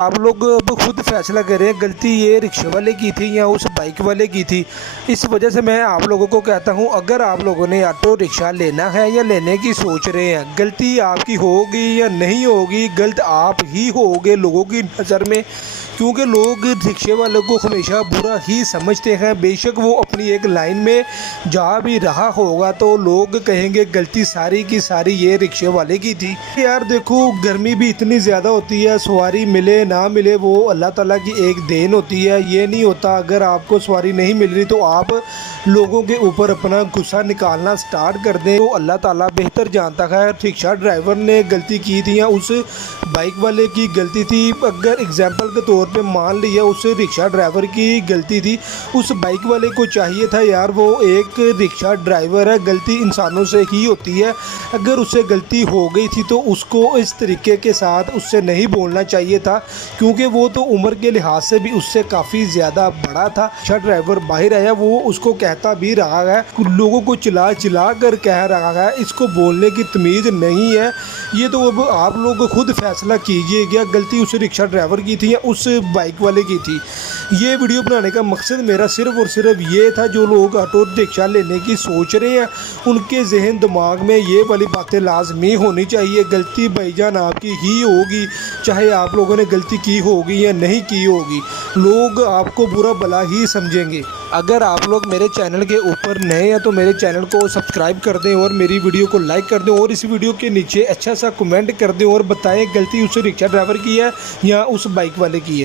आप लोग अब खुद फैसला करें, गलती ये रिक्शे वाले की थी या उस बाइक वाले की थी। इस वजह से मैं आप लोगों को कहता हूँ, अगर आप लोगों ने ऑटो रिक्शा लेना है या लेने की सोच रहे हैं, गलती आपकी होगी या नहीं होगी, गलत आप ही होगे लोगों की नज़र में। क्योंकि लोग रिक्शे वालों को हमेशा बुरा ही समझते हैं। बेशक वो अपनी एक लाइन में जा भी रहा होगा तो लोग कहेंगे गलती सारी की सारी ये रिक्शे वाले की थी। यार देखो, गर्मी भी इतनी ज़्यादा होती है, सवारी मिले ना मिले वो अल्लाह ताला की एक देन होती है। ये नहीं होता अगर आपको सवारी नहीं मिल रही तो आप लोगों के ऊपर अपना गुस्सा निकालना स्टार्ट कर दें। तो अल्लाह ताला बेहतर जानता है रिक्शा ड्राइवर ने गलती की थी या उस बाइक वाले की गलती थी। अगर एग्जाम्पल के तौर पे मान लिया उस रिक्शा ड्राइवर की गलती थी, उस बाइक वाले को चाहिए था यार, वो एक रिक्शा ड्राइवर है, गलती इंसानों से ही होती है। अगर उससे गलती हो गई थी तो उसको इस तरीके के साथ उससे नहीं बोलना चाहिए था, क्योंकि वो तो उम्र के लिहाज से भी उससे काफ़ी ज़्यादा बड़ा था। रिक्शा ड्राइवर बाहर आया, वो उसको कहता भी रहा है, लोगों को चिल्ला चिल्ला कर कह रहा है, इसको बोलने की तमीज़ नहीं है। ये तो अब आप लोग खुद फैसला कीजिए, क्या गलती उस रिक्शा ड्राइवर की थी या उस बाइक वाले की थी। ये वीडियो बनाने का मकसद मेरा सिर्फ़ और सिर्फ ये था, जो लोग ऑटो रिक्शा लेने की सोच रहे हैं उनके जहन दिमाग में ये वाली बातें लाजमी होनी चाहिए। गलती भाईजान आपकी ही होगी, चाहे आप लोगों ने गलती की होगी या नहीं की होगी, लोग आपको बुरा भला ही समझेंगे। अगर आप लोग मेरे चैनल के ऊपर नए हैं तो मेरे चैनल को सब्सक्राइब कर दें और मेरी वीडियो को लाइक कर दें और इस वीडियो के नीचे अच्छा सा कमेंट कर दें और बताएं गलती उस रिक्शा ड्राइवर की है या उस बाइक वाले की है।